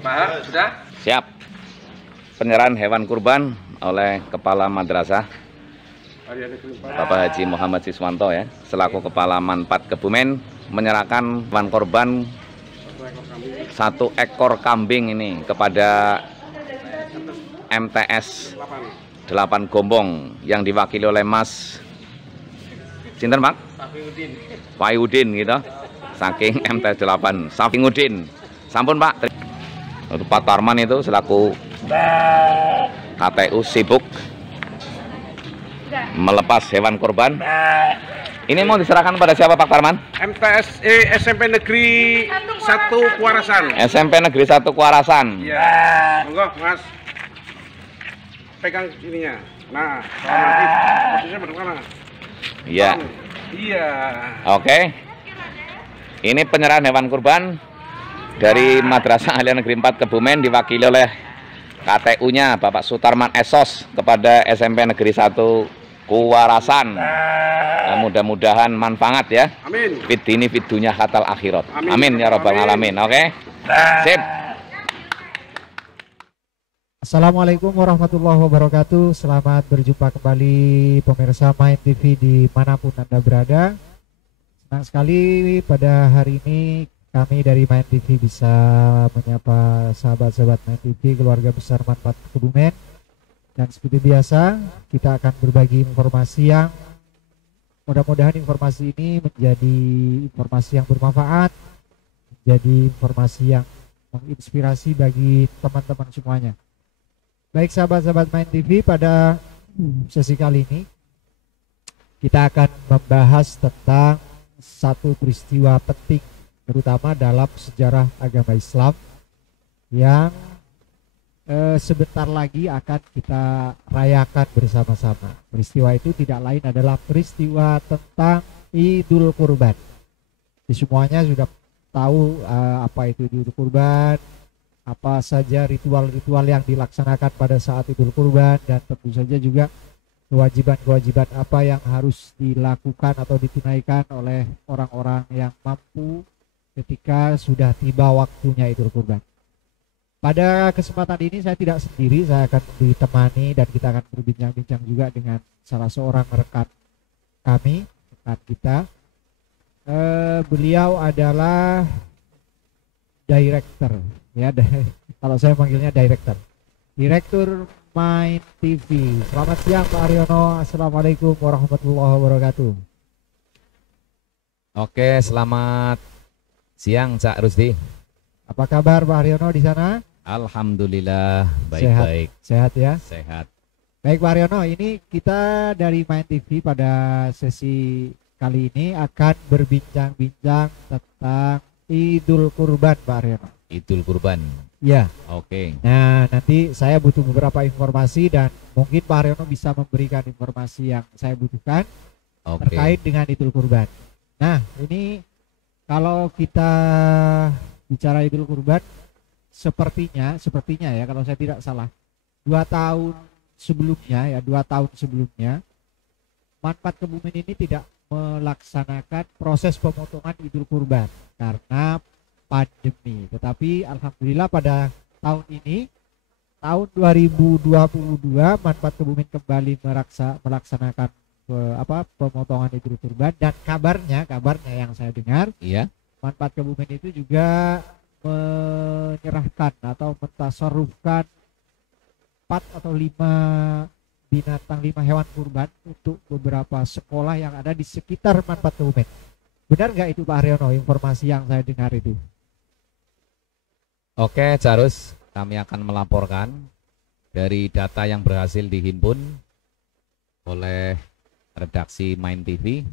Pak Har, sudah? Siap. Penyerahan hewan kurban oleh Kepala Madrasah Bapak Haji Muhammad Siswanto ya, selaku Kepala Manpat Kebumen, menyerahkan hewan korban 1 ekor kambing ini kepada MTS 8 Gombong yang diwakili oleh Mas Sinten Pak? Payudin gitu. Saking MTS 8, Sapingudin. Sampun Pak. Untuk Pak Tarman itu selaku KTU sibuk melepas hewan korban. Ini mau diserahkan pada siapa Pak Tarman? MTS SMP Negeri 1 Kuarasan. SMP Negeri 1 Kuarasan. Iya. Monggo Mas. Pegang ininya. Nah, nanti posisinya bagaimana? Iya. Iya. Oke. Ini penyerahan hewan kurban dari Madrasah Alia Negeri 4 Kebumen diwakili oleh KTU-nya Bapak Sutarman Esos kepada SMP Negeri 1 Kuarasan. Mudah-mudahan manfaat ya. Amin. Fid dini fid dunya hatal akhirat. Amin. Amin ya rabbal alamin. Oke. Sip. Assalamualaikum warahmatullahi wabarakatuh. Selamat berjumpa kembali pemirsa Main TV dimanapun Anda berada. Senang sekali pada hari ini kami dari Main TV bisa menyapa sahabat-sahabat Main TV, keluarga besar Manpat Kebumen. Dan seperti biasa kita akan berbagi informasi yang mudah-mudahan informasi ini menjadi informasi yang bermanfaat, menjadi informasi yang menginspirasi bagi teman-teman semuanya. Baik sahabat-sahabat Main TV, pada sesi kali ini kita akan membahas tentang satu peristiwa penting terutama dalam sejarah agama Islam yang sebentar lagi akan kita rayakan bersama-sama. Peristiwa itu tidak lain adalah peristiwa tentang Idul Kurban. Semuanya sudah tahu apa itu Idul Kurban, apa saja ritual-ritual yang dilaksanakan pada saat Idul Kurban, dan tentu saja juga kewajiban-kewajiban apa yang harus dilakukan atau ditunaikan oleh orang-orang yang mampu ketika sudah tiba waktunya Idul Kurban. Pada kesempatan ini saya tidak sendiri, saya akan ditemani dan kita akan berbincang-bincang juga dengan salah seorang rekan kami, rekan kita. Beliau adalah director, ya, kalau saya manggilnya direktur Main TV. Selamat siang Pak Haryono. Assalamualaikum warahmatullahi wabarakatuh. Oke, selamat siang Cak Rusdi. Apa kabar Pak Haryono di sana? Alhamdulillah baik-baik. Sehat ya? Sehat. Baik Pak Haryono, ini kita dari Main TV pada sesi kali ini akan berbincang-bincang tentang Idul Kurban Pak Haryono. Idul Kurban. Ya. Oke. Nah, nanti saya butuh beberapa informasi dan mungkin Pak Haryono bisa memberikan informasi yang saya butuhkan terkait dengan Idul Kurban. Nah, ini kalau kita bicara Idul Kurban, sepertinya ya, kalau saya tidak salah, 2 tahun sebelumnya Manpat Kebumen ini tidak melaksanakan proses pemotongan Idul Kurban karena pandemi. Tetapi alhamdulillah pada tahun ini, tahun 2022, Manpat Kebumen kembali melaksanakan pemotongan Idul Kurban, dan kabarnya yang saya dengar, iya, Manpat Kebumen itu juga menyerahkan atau mentasarufkan 4 atau 5 binatang, 5 hewan kurban untuk beberapa sekolah yang ada di sekitar Manpat Kebumen. Benar nggak itu Pak Haryono, informasi yang saya dengar itu? Oke, Carus, kami akan melaporkan dari data yang berhasil dihimpun oleh redaksi Main TV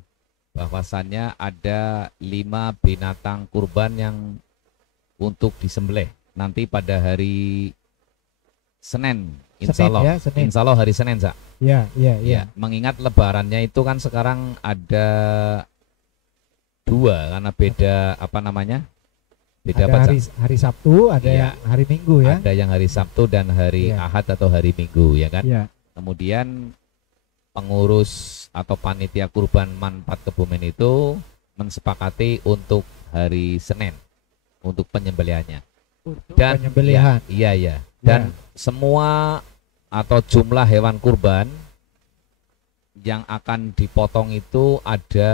bahwasannya ada 5 binatang kurban yang untuk disembelih nanti pada hari Senin, insya Allah. Insya Allah hari Senin, Zak. Ya. Mengingat lebarannya itu kan sekarang ada 2 karena beda beda ada hari Sabtu, ada yang hari Minggu ya. Ada yang hari Sabtu dan hari Ahad atau hari Minggu ya kan. Kemudian pengurus atau panitia kurban Manpat Kebumen itu mensepakati untuk hari Senin untuk penyembelihannya. Untuk Dan penyembelihan. iya. Dan semua atau jumlah hewan kurban yang akan dipotong itu ada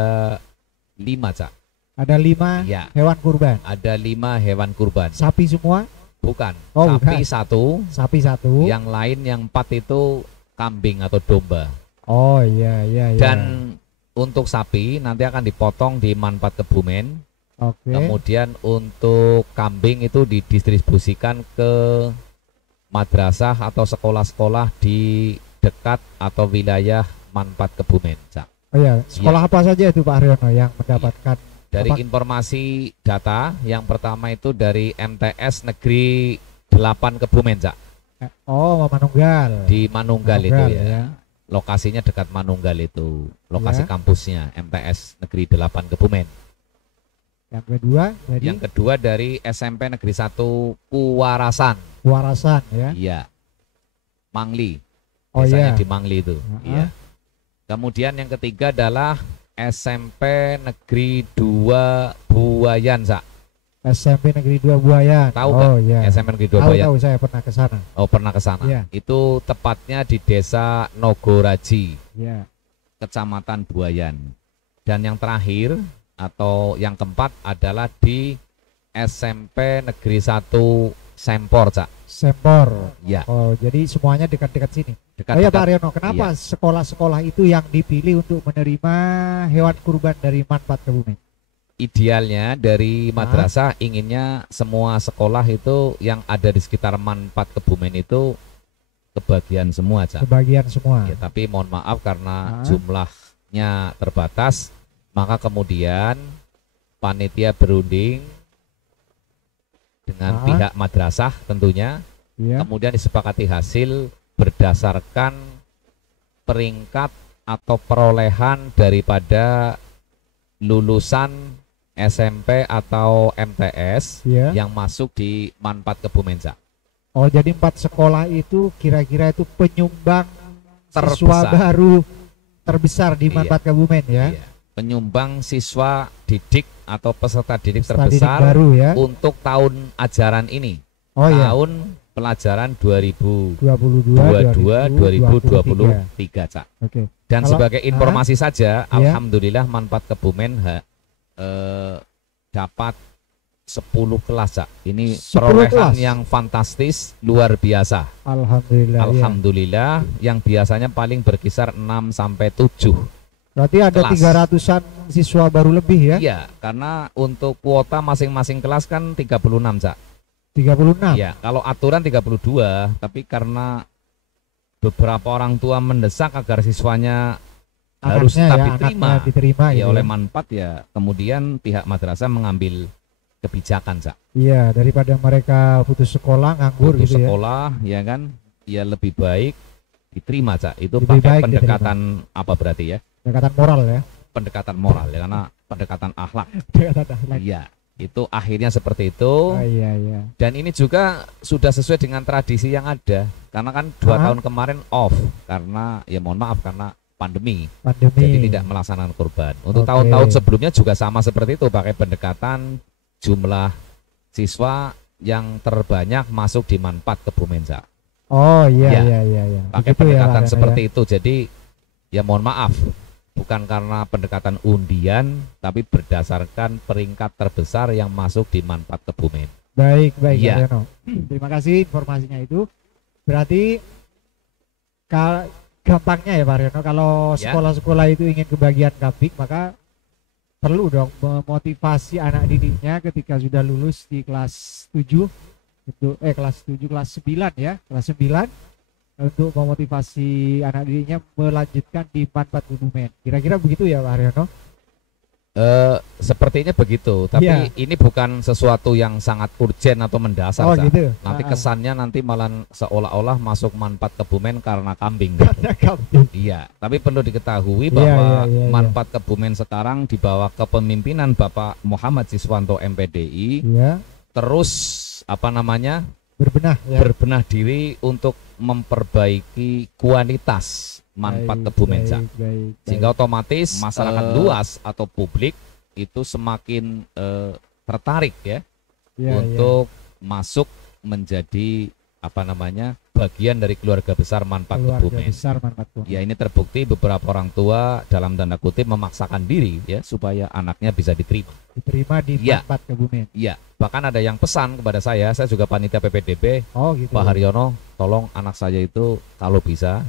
5, Cak. Ada 5 Iya, hewan kurban. ada 5 hewan kurban. Sapi semua, Bukan, Oh, sapi bukan. 1, sapi 1. yang lain yang 4 itu kambing atau domba. Oh iya. Dan untuk sapi nanti akan dipotong di Manfaat Kebumen. Oke. Kemudian untuk kambing itu didistribusikan ke madrasah atau sekolah-sekolah di dekat atau wilayah Manfaat Kebumen, Cak. Oh iya, sekolah apa saja itu Pak Haryono yang mendapatkan Dari informasi data, yang pertama itu dari MTS Negeri 8 Kebumen, Cak. Oh, Manunggal. Di Manunggal itu Manunggal, ya. Lokasinya dekat Manunggal itu. Lokasi Ya. kampusnya MTS Negeri 8 Kebumen. Yang kedua dari Yang kedua dari SMP Negeri 1 Kuwarasan. Warasan ya. Iya. Mangli. Oh Desanya iya. di Mangli itu. Heeh. Iya. Kemudian yang ketiga adalah SMP Negeri 2 Buayan, Cak. SMP Negeri 2 Buayan. Tahu Oh nggak? iya. SMP Negeri 2 Tahu Buayan. tahu saya pernah ke sana. Oh, pernah ke sana. Iya. Itu tepatnya di Desa Nogoraji, Iya. Kecamatan Buayan. Dan yang terakhir atau yang keempat adalah di SMP Negeri 1 Sempor, Cak. Sempor. Ya, Oh, jadi semuanya dekat-dekat sini. dekat. Oh ya Pak Haryono, kenapa Iya. sekolah-sekolah itu yang dipilih untuk menerima hewan kurban dari Manfaat Kebumen? Idealnya dari madrasah inginnya semua sekolah itu yang ada di sekitar Manfaat Kebumen itu kebagian semua, Cak. Sebagian semua. Ya, tapi mohon maaf karena Ah. jumlahnya terbatas, maka kemudian panitia berunding dengan Ah. pihak madrasah tentunya, Iya. kemudian disepakati hasil berdasarkan peringkat atau perolehan daripada lulusan SMP atau MTS Iya. yang masuk di Manfaat Kebumen, Cak. Oh, jadi 4 sekolah itu kira-kira itu penyumbang siswa Terbesar. baru terbesar di Iya. Manfaat Kebumen ya. Iya. Penyumbang siswa didik atau peserta didik Peserta didik terbesar baru ya. untuk tahun ajaran ini. Oh iya. Tahun pelajaran 2022 2023, Cak. Oke. Dan Kalau- sebagai informasi saja, Iya. alhamdulillah Manfaat Kebumen dapat 10 kelas, Cak. Ini 10 perolehan kelas? yang fantastis, luar biasa. Alhamdulillah. Iya. Alhamdulillah, yang biasanya paling berkisar 6 sampai 7. Berarti ada kelas. 300-an siswa baru lebih ya? Iya, karena untuk kuota masing-masing kelas kan 36, Cak. 36. Iya, kalau aturan 32, tapi karena beberapa orang tua mendesak agar siswanya harus Anaknya tetap ya, diterima, anaknya diterima ya gitu oleh ya. Manfaat ya, kemudian pihak madrasah mengambil kebijakan, Cak. Iya, daripada mereka putus sekolah nganggur Untuk gitu ya. sekolah, ya kan, ya lebih baik diterima, Cak. Itu Lebih pakai baik pendekatan apa berarti ya? Pendekatan moral ya. Pendekatan moral ya, karena pendekatan akhlak. Pendekatan akhlak. Iya, itu akhirnya seperti itu. Oh, iya. Dan ini juga sudah sesuai dengan tradisi yang ada. Karena kan 2 Ah. tahun kemarin off karena ya mohon maaf karena pandemi. Pandemi. Jadi tidak melaksanakan kurban. Untuk Oke. tahun-tahun sebelumnya juga sama seperti itu, pakai pendekatan jumlah siswa yang terbanyak masuk di Manfaat Kebumen, Cak. Oh iya. Pakai Begitu ya, pendekatan Pak Reno, seperti ya. itu. Jadi ya mohon maaf, bukan karena pendekatan undian, tapi berdasarkan peringkat terbesar yang masuk di Manfaat Kebumen. Baik, Iya. Pak Reno. Terima kasih informasinya itu. Berarti gampangnya ya Pak Reno, kalau Ya. sekolah-sekolah itu ingin kebagian kambing, maka perlu dong memotivasi anak didiknya ketika sudah lulus di kelas 7 untuk kelas 7 kelas 9 ya, kelas 9 untuk memotivasi anak didiknya melanjutkan di Manfaat Kebumen. Kira-kira begitu ya Pak Reno? Sepertinya begitu, tapi Iya. ini bukan sesuatu yang sangat urgen atau mendasar, Oh Cak. gitu. Nanti Ah, kesannya nanti malah seolah-olah masuk Manfaat Kebumen karena kambing. karena kambing. Iya, tapi perlu diketahui Iya, bahwa iya. Manfaat Kebumen sekarang di bawah kepemimpinan Bapak Muhammad Siswanto MPDI Iya, terus berbenah ya. berbenah diri untuk memperbaiki kualitas Manfaat Kebumen, Cak. Baik. Sehingga otomatis masyarakat luas atau publik itu semakin tertarik ya Ya, untuk masuk menjadi bagian dari keluarga besar Manfaat Keluarga Kebumen. besar Manfaat Kebumen. Ya, ini terbukti beberapa orang tua dalam tanda kutip memaksakan diri ya supaya anaknya bisa diterima. Diterima di Ya. Manfaat Kebumen. Iya, bahkan ada yang pesan kepada saya juga panitia PPDB, Oh gitu. Pak Haryono, tolong anak saya itu kalau bisa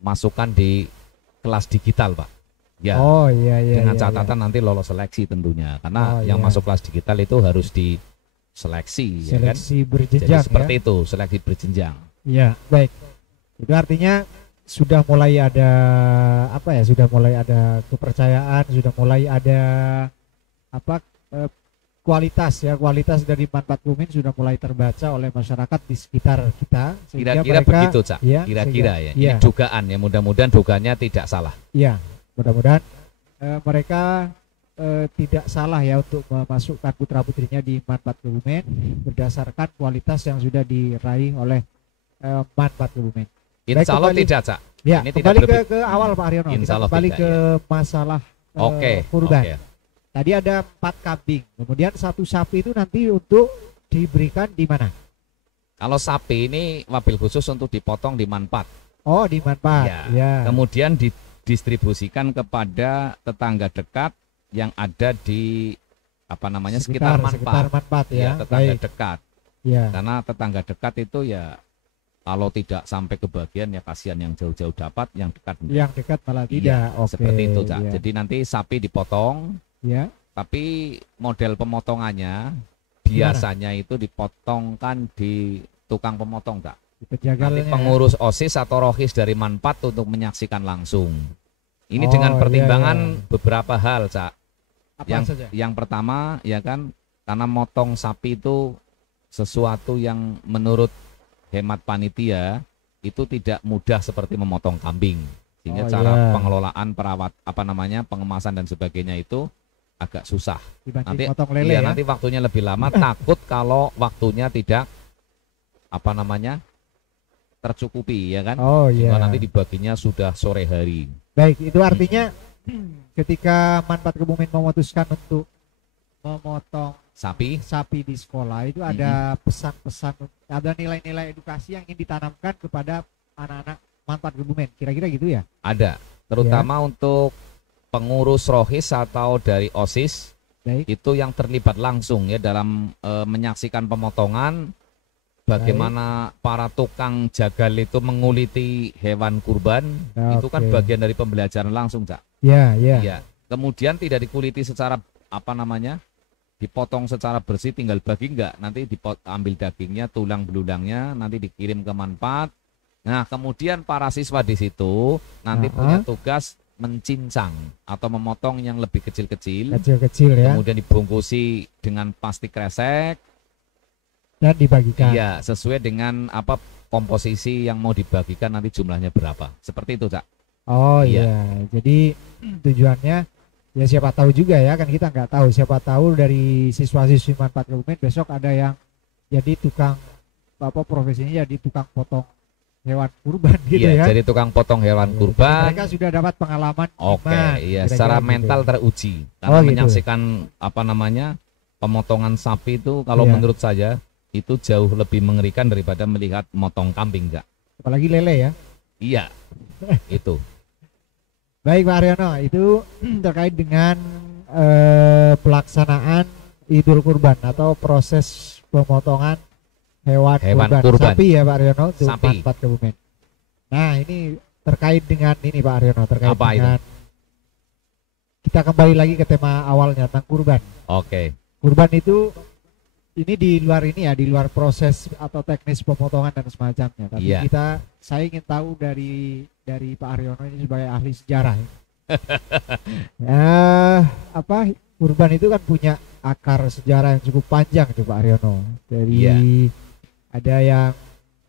masukkan di kelas digital, Pak. Ya, Oh iya iya. dengan iya, catatan nanti lolos seleksi tentunya, karena Oh, yang iya. masuk kelas digital itu harus diseleksi, iya. ya kan? Seleksi Jadi berjenjang seperti ya. itu, seleksi berjenjang. Iya, baik. Itu artinya sudah mulai ada sudah mulai ada kepercayaan, sudah mulai ada kualitas dari Manfaat Kebumen sudah mulai terbaca oleh masyarakat di sekitar kita. Sehingga Kira-kira mereka- begitu, Cak. ya, Kira-kira sehingga- ya. Iya, Ini dugaan ya, mudah-mudahan dugaannya tidak salah. iya. Mudah-mudahan mereka tidak salah ya untuk memasukkan putra-putrinya di Manfaat Kebumen berdasarkan kualitas yang sudah diraih oleh Manfaat Kebumen. Insya Allah kembali. tidak, Cak. Ya, Ini tidak kembali berbe- ke awal Pak Haryono. Insya Kita Allah kembali tidak, ke masalah Oke, kurban. oke. Tadi ada 4 kambing, kemudian 1 sapi itu nanti untuk diberikan di mana? Kalau sapi ini wabil khusus untuk dipotong di Manfaat. Oh, di Manfaat. Ya. Ya. Kemudian didistribusikan kepada tetangga dekat yang ada di sekitar sekitar Manfaat. Manfaat Ya, ya. tetangga Baik. dekat. Ya. Karena tetangga dekat itu ya kalau tidak sampai kebagian ya kasihan, yang jauh-jauh dapat, yang dekat enggak. Yang dekat malah Iya, tidak. Oke. seperti itu, Cak. Ya. Jadi nanti sapi dipotong, Ya. tapi model pemotongannya biasanya itu dipotongkan di tukang pemotong, Cak. Di Nanti penjagalnya. pengurus OSIS atau rohis dari Manfaat untuk menyaksikan langsung. Ini Oh, dengan iya, pertimbangan iya. beberapa hal, Cak. Apa saja? Yang pertama ya kan, karena motong sapi itu sesuatu yang menurut hemat panitia itu tidak mudah seperti memotong kambing. Sehingga Oh, cara iya. pengelolaan pengemasan dan sebagainya itu agak susah. Dibanding Nanti potong lele iya, ya. nanti waktunya lebih lama, takut kalau waktunya tidak tercukupi ya kan. Oh iya. Sehingga nanti dibaginya sudah sore hari. Baik, itu artinya ketika Manfaat Kebumen memutuskan untuk memotong Sapi, sapi di sekolah itu ada pesan-pesan, ada nilai-nilai edukasi yang ingin ditanamkan kepada anak-anak Manfaat Kebumen. Kira-kira gitu ya? ada, terutama untuk pengurus rohis atau dari OSIS Baik. itu yang terlibat langsung ya dalam menyaksikan pemotongan, bagaimana para tukang jagal itu menguliti hewan kurban. Itu kan Oke. bagian dari pembelajaran langsung, Cak. Ya, ya. Iya. Kemudian tidak dikuliti secara dipotong secara bersih, tinggal bagi enggak, nanti ambil dagingnya, tulang belulangnya, nanti dikirim ke Manfaat. Nah, kemudian para siswa di situ nanti punya tugas mencincang atau memotong yang lebih kecil-kecil, Kecil-kecil ya. kemudian dibungkusi dengan plastik kresek, Dan dibagikan. iya, sesuai dengan komposisi yang mau dibagikan, nanti jumlahnya berapa. Seperti itu, Cak. Oh Iya. iya. Jadi tujuannya ya siapa tahu juga ya, kan kita nggak tahu, siapa tahu dari siswa-siswi Manfaat Kebumen besok ada yang jadi tukang profesinya jadi tukang potong hewan kurban gitu Iya, ya. jadi tukang potong hewan kurban. Mereka sudah dapat pengalaman. Oke, iman, iya, kira-kira secara gitu. mental teruji. Karena Oh, gitu. menyaksikan pemotongan sapi itu kalau Iya. menurut saya itu jauh lebih mengerikan daripada melihat motong kambing, Kak. Apalagi lele ya. Iya. Itu. Baik Pak Haryono, itu terkait dengan pelaksanaan Idul Kurban atau proses pemotongan hewan kurban. Sapi ya Pak Haryono untuk Sapi. Manfaat Kebumen. Nah ini terkait dengan ini Pak Haryono, terkait Apa itu? dengan kita kembali lagi ke tema awalnya tentang kurban. Oke. Kurban itu ini di luar proses atau teknis pemotongan dan semacamnya. Tapi Iya. saya ingin tahu dari Pak Haryono ini sebagai ahli sejarah. Kurban itu kan punya akar sejarah yang cukup panjang tuh Pak Haryono. Jadi Iya. ada yang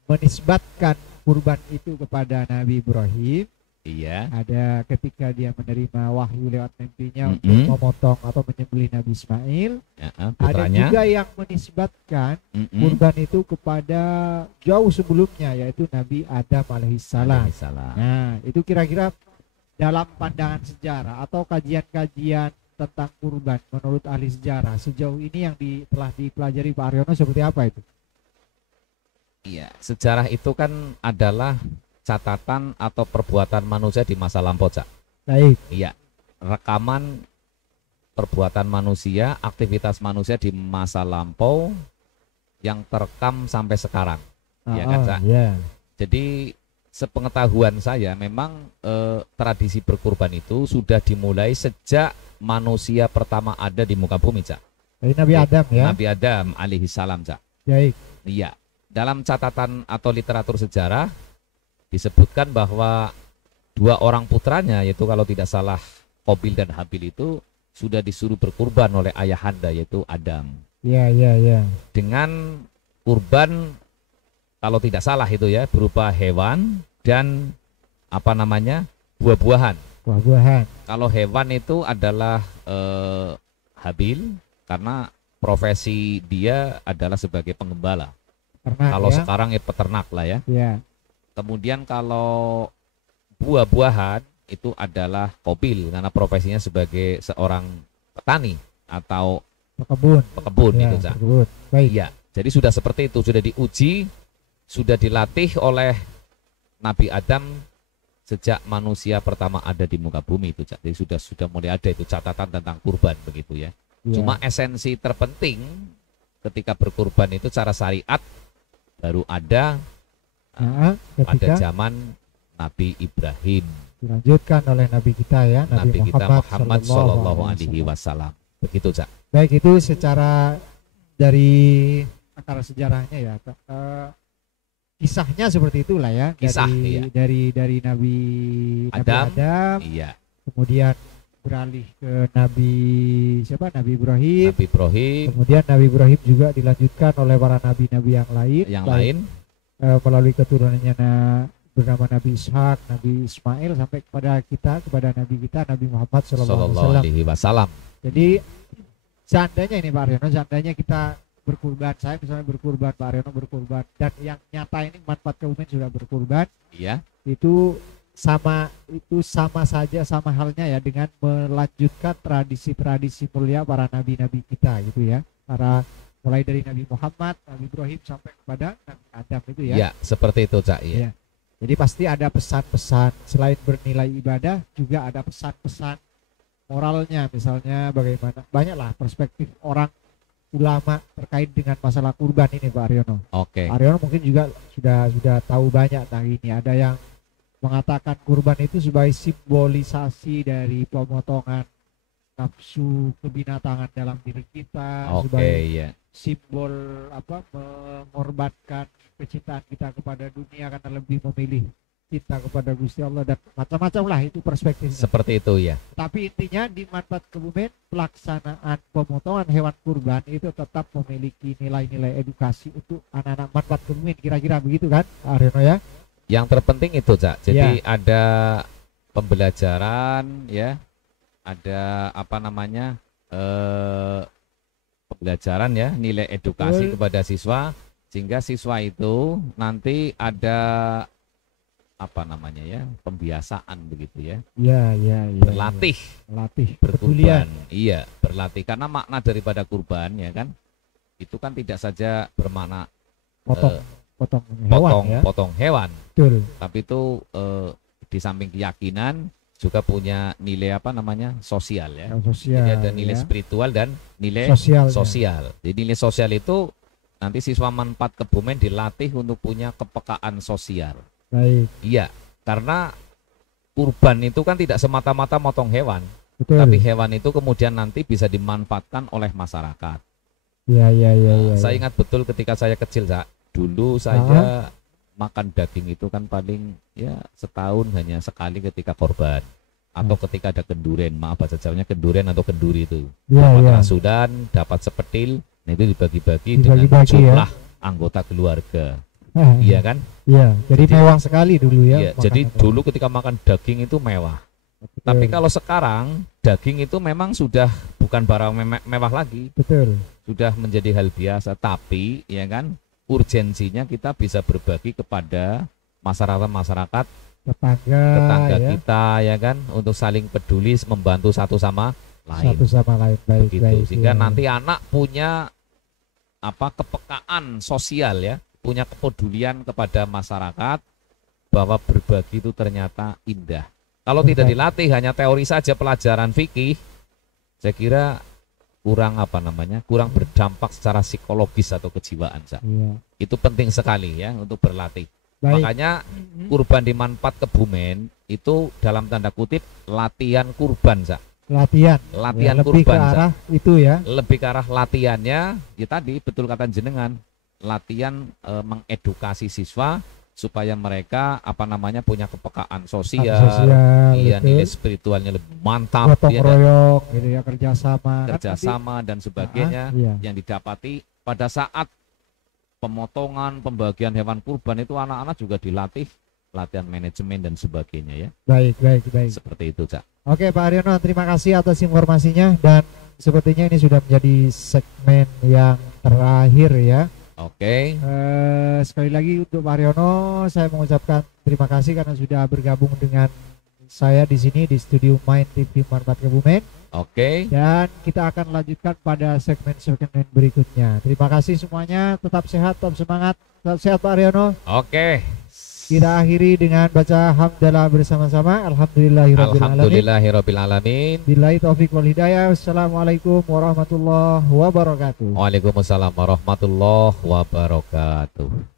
menisbatkan kurban itu kepada Nabi Ibrahim. Iya. Ada ketika dia menerima wahyu lewat mimpinya Mm-mm. untuk memotong atau menyembelih Nabi Ismail. Ya, Ada putranya. juga yang menisbatkan Mm-mm. kurban itu kepada jauh sebelumnya, yaitu Nabi Adam alaihissalam. Salah. Nah, itu kira-kira dalam pandangan sejarah atau kajian-kajian tentang kurban menurut ahli sejarah sejauh ini yang telah dipelajari Pak Aryono seperti apa itu? Iya, sejarah itu kan adalah catatan atau perbuatan manusia di masa lampau, Cak. Baik. Iya, rekaman perbuatan manusia, aktivitas manusia di masa lampau yang terekam sampai sekarang. Iya kan, Cak? Iya. Jadi sepengetahuan saya memang tradisi berkurban itu sudah dimulai sejak manusia pertama ada di muka bumi, Cak. Dari Nabi Adam ya. Nabi Adam alaihi salam, Cak. Baik. Iya. Dalam catatan atau literatur sejarah disebutkan bahwa dua orang putranya, yaitu kalau tidak salah Qabil dan Habil, itu sudah disuruh berkurban oleh ayahanda yaitu Adam. Iya, iya, iya. Dengan kurban kalau tidak salah itu ya berupa hewan dan apa namanya buah-buahan. Buah-buahan. Kalau hewan itu adalah Habil karena profesi dia adalah sebagai pengembala. Ternak, Kalau ya? sekarang peternak lah ya. Iya. Kemudian kalau buah-buahan itu adalah Qabil karena profesinya sebagai seorang petani atau Pekebun. itu, Ya, Cak. pekebun. Baik. Iya, jadi sudah seperti itu, sudah diuji, sudah dilatih oleh Nabi Adam sejak manusia pertama ada di muka bumi itu, Cak. Jadi sudah mulai ada itu catatan tentang kurban begitu ya. Iya. Cuma esensi terpenting ketika berkurban itu cara syariat baru ada Nah, pada ketika zaman Nabi Ibrahim, dilanjutkan oleh Nabi kita ya, Nabi kita Muhammad Shallallahu Alaihi Wasallam. Wasallam. Begitu, Cak. Baik, itu secara dari akar sejarahnya ya. Kisahnya seperti itulah ya. Kisah, dari Nabi Adam. Adam, Iya, kemudian beralih ke Nabi Nabi Ibrahim. Nabi Ibrahim Kemudian Nabi Ibrahim juga dilanjutkan oleh para nabi-nabi yang lain. Melalui keturunannya bernama Nabi Ishak, Nabi Ismail sampai kepada Nabi kita Nabi Muhammad Sallallahu Alaihi Wasallam. Jadi seandainya ini Pak Aryono, seandainya kita berkurban, saya misalnya berkurban, Pak Aryono berkurban, dan yang nyata ini manfaat kebumen sudah berkurban, Iya, itu sama saja, sama halnya ya dengan melanjutkan tradisi-tradisi mulia para nabi-nabi kita gitu ya, mulai dari Nabi Muhammad, Nabi Ibrahim sampai kepada Nabi Adam itu ya. Iya, seperti itu, Cak. Iya. Ya. Jadi pasti ada pesan-pesan selain bernilai ibadah, juga ada pesan-pesan moralnya, misalnya bagaimana banyaklah perspektif orang ulama terkait dengan masalah kurban ini Pak Aryono. Oke. Pak Aryono mungkin juga sudah tahu banyak tentang ini. Ada yang mengatakan kurban itu sebagai simbolisasi dari pemotongan nafsu kebinatangan dalam diri kita, Oke, sebagai iya. simbol mengorbankan kecintaan kita kepada dunia karena lebih memilih cinta kepada Gusti Allah dan macam-macam lah itu perspektifnya. Seperti itu ya. Tapi intinya di manfaat kebumen pelaksanaan pemotongan hewan kurban itu tetap memiliki nilai-nilai edukasi untuk anak-anak manfaat kebumen, kira-kira begitu kan Pak Aryono ya? Yang terpenting itu, Cak. Jadi ada pembelajaran ya, ada pembelajaran ya, nilai edukasi kepada siswa sehingga siswa itu nanti ada pembiasaan begitu ya. Iya. Berlatih kepedulian. berkurban. Iya, berlatih karena makna daripada kurban ya kan. Itu kan tidak saja bermakna potong hewan. Betul. Tapi itu di samping keyakinan juga punya nilai sosial ya. Sosial, jadi ada nilai spiritual dan nilai sosial. Jadi nilai sosial itu nanti siswa manfaat kebumen dilatih untuk punya kepekaan sosial. Baik. Iya, karena kurban itu kan tidak semata-mata motong hewan. Betul. Tapi hewan itu kemudian nanti bisa dimanfaatkan oleh masyarakat. Iya. Saya ingat betul ketika saya kecil, Cak. Dulu saya makan daging itu kan paling ya setahun hanya sekali ketika korban atau ketika ada kenduren, maaf bahasa Jawanya kenduren atau kenduri itu. Dapat rasudan, dapat sepetil, nah itu dibagi-bagi dengan jumlah anggota keluarga. Iya kan? Iya, jadi mewah sekali dulu ya. Iya, jadi dulu ketika makan daging itu mewah. Betul. Tapi kalau sekarang daging itu memang sudah bukan barang mewah lagi. Betul. Sudah menjadi hal biasa, tapi ya kan urgensinya kita bisa berbagi kepada tetangga ya. Kita ya kan untuk saling peduli membantu satu sama lain. Satu sama lain, baik, Begitu. baik. Sehingga Ya. nanti anak punya kepekaan sosial ya, punya kepedulian kepada masyarakat bahwa berbagi itu ternyata indah. Kalau tidak dilatih hanya teori saja pelajaran fikih, saya kira kurang berdampak secara psikologis atau kejiwaan. Iya. Itu penting sekali ya untuk berlatih. Baik. Makanya kurban di Manfaat Kebumen itu dalam tanda kutip latihan kurban, Latihan latihan ya, lebih kurban, ke arah itu ya. lebih ke arah latihannya. Ya tadi betul kata jenengan, latihan mengedukasi siswa supaya mereka punya kepekaan sosial, Sosial, iya, betul. nilai spiritualnya lebih mantap, Gotong ya, royong gitu ya, kerjasama. Kan kerjasama dan sebagainya iya. yang didapati pada saat pemotongan pembagian hewan kurban itu anak-anak juga dilatih latihan manajemen dan sebagainya ya. Baik, baik, baik. Seperti itu, Cak. Oke Pak Haryono, terima kasih atas informasinya dan sepertinya ini sudah menjadi segmen yang terakhir ya. Oke. Sekali lagi untuk Pak Haryono, saya mengucapkan terima kasih karena sudah bergabung dengan saya di sini di studio Mind TV Manfaat Kebumen. Oke. Dan kita akan lanjutkan pada segmen-segmen berikutnya. Terima kasih semuanya, tetap sehat, tetap semangat, tetap sehat Pak Haryono. Oke. Kita akhiri dengan baca hamdalah bersama-sama. Alhamdulillahirabbil alamin. Billahi taufik wal hidayah. Wassalamualaikum warahmatullahi wabarakatuh. Waalaikumsalam warahmatullahi wabarakatuh.